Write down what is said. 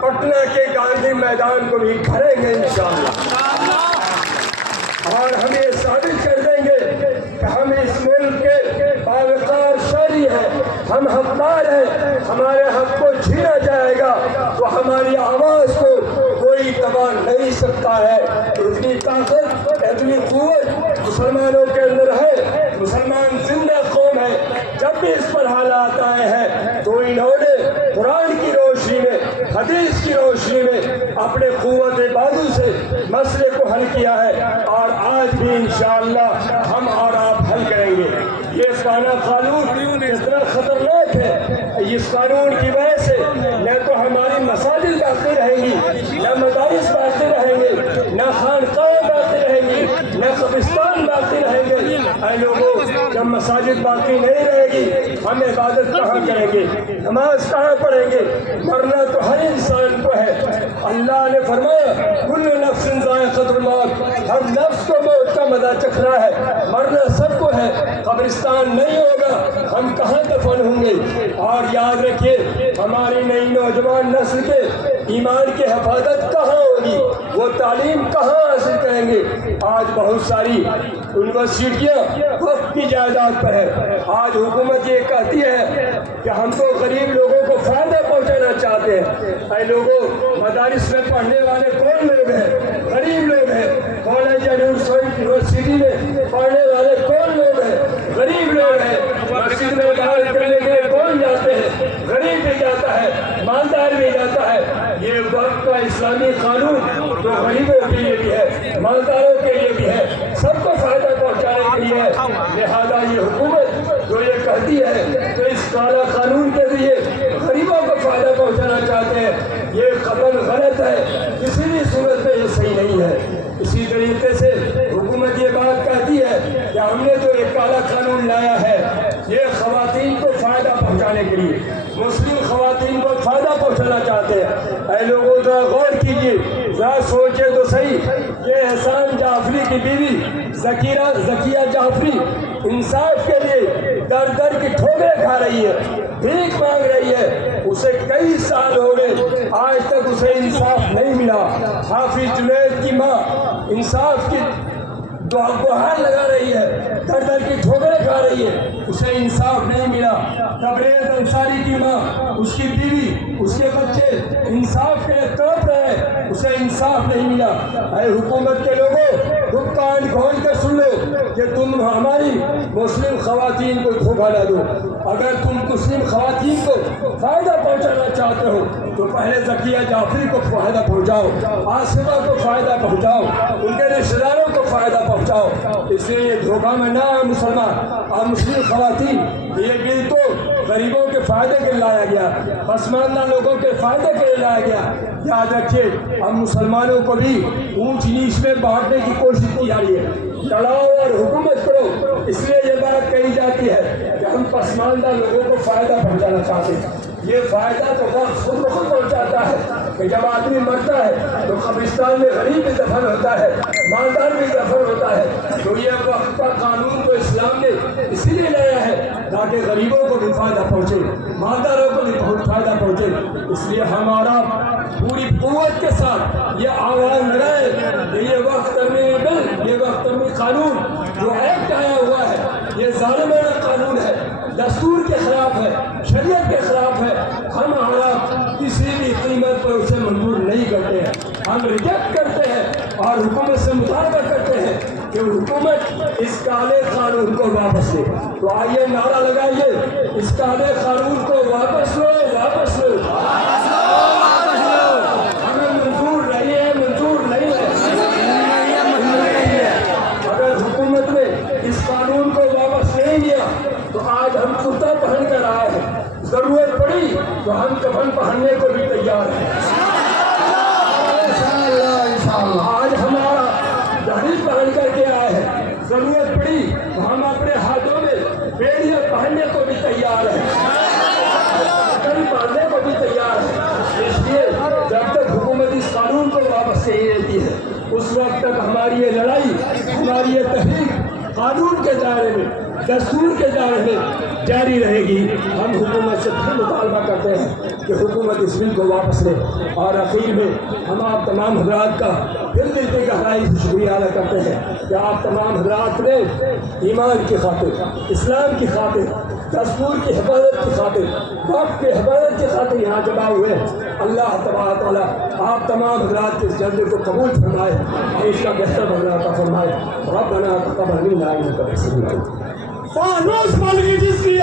پٹنہ کے گاندھی میدان کو بھی بھریں گے انشاءاللہ، اور ہم یہ ثابت کر دیں گے کہ ہم اس ملک کے باوقار شہری ہیں، ہم حقدار ہیں، ہمارے حق کو چھینا جائے گا تو ہماری آواز کو کوئی دبا نہیں سکتا ہے۔ اتنی طاقت، اتنی قوت مسلمانوں کے اندر ہے، مسلمان زندہ قوم ہے۔ جب بھی اس پر حالات آئے ہیں تو انہوں نے قرآن کی روشنی میں، حدیث کی روشنی میں اپنے قوت بازو سے مسئلے کو حل کیا ہے، اور آج بھی انشاءاللہ ہم اور آپ حل کریں گے۔ یہ پرانا قانون اتنا خطرناک ہے، اس قانون کی وجہ سے نہ تو ہماری مساجد باقی رہیں گی، نہ مدارس باقی رہیں گے، نہ خانقاہیں باقی رہیں گی، نہ قبرستان باقی رہیں گے۔ اے لوگوں، جب مساجد باقی نہیں رہے گی ہم عبادت کہاں کریں گے، نماز کہاں پڑھیں گے؟ مرنا تو ہر انسان کو ہے۔ اللہ نے فرمایا کل نفس ذائقۃ الموت، ہر نفس کو موت کا مزہ چکھنا ہے، مرنا سب کو ہے، قبرستان نہیں ہوگا، ہم کہاں دفن ہوں گے؟ اور یاد رکھیے ہماری نئی نوجوان نسل کے ایمان کی حفاظت کہاں ہوگی، وہ تعلیم کہاں حاصل کریں گے؟ آج بہت ساری یونیورسٹیاں وقت کی جائیداد پر ہے۔ آج حکومت یہ کہتی ہے کہ ہم تو غریب لوگوں کو فائدہ پہنچانا چاہتے ہیں۔ اے لوگوں، مدارس میں پڑھنے والے کون لوگ ہیں؟ غریب لوگ ہیں۔ کالج یونیورسٹی میں پڑھنے والے کون لوگ ہیں؟ غریب لوگ ہیں۔ مسجد میں عبادت کرنے کے لیے کون جاتے ہیں؟ غریب بھی جاتا ہے، مالدار بھی جاتا ہے۔ یہ وقت کا اسلامی قانون تو غریبوں کے لیے بھی ہے، مالداروں کے لیے بھی ہے، سب کو فائدہ پہنچانے کے لیے ہے۔ لہذا یہ حکومت جو یہ کہتی ہے تو اس کالا قانون کے ذریعے غریبوں کو فائدہ پہنچانا چاہتے ہیں، یہ قطعاً غلط ہے، کسی بھی صورت میں یہ صحیح نہیں ہے۔ اسی طریقے سے حکومت یہ بات کہتی ہے کہ ہم نے جو ایک کالا قانون لایا ہے یہ خواتین کو فائدہ پہنچانے کے لیے، مسلم خواتین کو فائدہ پہنچانا چاہتے ہیں۔ اے لوگوں ذرا غور کیجیے، ذرا سوچے تو صحیح، یہ احسان جعفری کی بیوی ذکیہ جعفری انصاف کے لیے در در کی ٹھوکریں کھا رہی ہے، بھیک مانگ رہی ہے، اسے کئی سال ہو گئے آج تک اسے انصاف نہیں ملا۔ حافظ جنید کی ماں انصاف کی گہار لگا رہی ہے، در در کی ٹھوکریں کھا رہی ہے، اسے انصاف نہیں ملا۔ تبریز انصاری کی ماں، اس کی بیوی، اس کے بچے انصاف کے لیے تڑپ رہے ہیں، اسے انصاف نہیں ملا۔ اے حکومت کے لوگوں، تم کان کھول کے سن لو کہ تم ہماری مسلم خواتین کو دھوکہ نہ دو۔ اگر تم مسلم خواتین کو فائدہ پہنچانا چاہتے ہو تو پہلے ذکیہ جعفری کو فائدہ پہنچاؤ، آصفہ کو فائدہ پہنچاؤ، ان کے رشتہ داروں کو فائدہ پہنچاؤ۔ اس لیے یہ دھوکہ میں نہ آئے مسلمان اور مسلم خواتین، یہ بل تو غریبوں کے فائدے کے لیے لایا گیا، پسماندہ لوگوں کے فائدے کے لیے لایا گیا۔ یاد رکھیے ہم مسلمانوں کو بھی اونچ نیچ میں بانٹنے کی کوشش کی جا رہی ہے، لڑاؤ اور حکومت کرو، اس لیے یہ بات کہی جاتی ہے کہ ہم پسماندہ لوگوں کو فائدہ پہنچانا چاہتے ہیں۔ یہ فائدہ تو وقت خود بخود پہنچاتا ہے کہ جب آدمی مرتا ہے تو قبرستان میں غریب بھی دفن ہوتا ہے، مالدار بھی دفن ہوتا ہے۔ تو یہ وقت کا قانون تو اسلام نے اسی لیے لایا ہے تاکہ غریبوں کو بھی فائدہ پہنچے، مالداروں کو بھی بہت فائدہ پہنچے۔ اس لیے ہمارا پوری قوت کے ساتھ یہ آواز لگائے کہ یہ وقت ترمیمی بل، یہ وقت ترمیمی قانون جو ایکٹ آیا ہوا ہے یہ ظالمانہ قانون ہے، دستور کے خلاف ہے، شریعت کے خلاف ہے۔ ہم کسی بھی قیمت پر اسے منظور نہیں کرتے ہیں، ہم ریجیکٹ کرتے ہیں اور حکومت سے مطالبہ کرتے ہیں کہ حکومت اس کالے قانون کو واپس لے۔ تو آئیے نعرہ لگائیے، اس کالے قانون کو واپس لو، واپس لو، ہمیں منظور نہیں ہے، منظور نہیں ہے۔ اگر حکومت نے اس قانون کو واپس نہیں لیا تو آج ہم کرتا پہن کر آئے ہیں، ضرورت پڑی تو ہم کفن پہننے کو بھی تیار ہیں۔ آج ہمارا دہلیز پہن کر کے آئے ہیں، ضرورت پڑی تو ہم اپنے ہاتھوں میں بیڑیاں پہننے کو بھی تیار ہیں، کل باندھنے کو بھی تیار ہیں۔ اس لیے جب تک حکومت اس قانون کو واپس نہیں لیتی ہے اس وقت تک ہماری یہ لڑائی، ہماری یہ تحریک قانون کے دائرے میں، دستور کے دائرے میں جاری رہے گی. ہم حکومت سے پھر مطالبہ کرتے ہیں کہ حکومت اس بل کو واپس لے. اور اخیر میں ہم آپ تمام حضرات کا پھر دل کی گہرائی سے شکریہ ادا کرتے ہیں کہ آپ تمام حضرات نے ایمان کی خاطر، اسلام کی خاطر، دستور کی حفاظت کی خاطر، وقت کی حفاظت کی خاطر یہاں جمع ہوئے. اللہ تبارک تعالیٰ آپ تمام حضرات کے اس جلدے کو قبول فرمائے اور اس کا بہتر بدلہ عطا فرمائے. ربنا تقبل منا انک انت السمیع العلیم. فانوس مالکی جس کی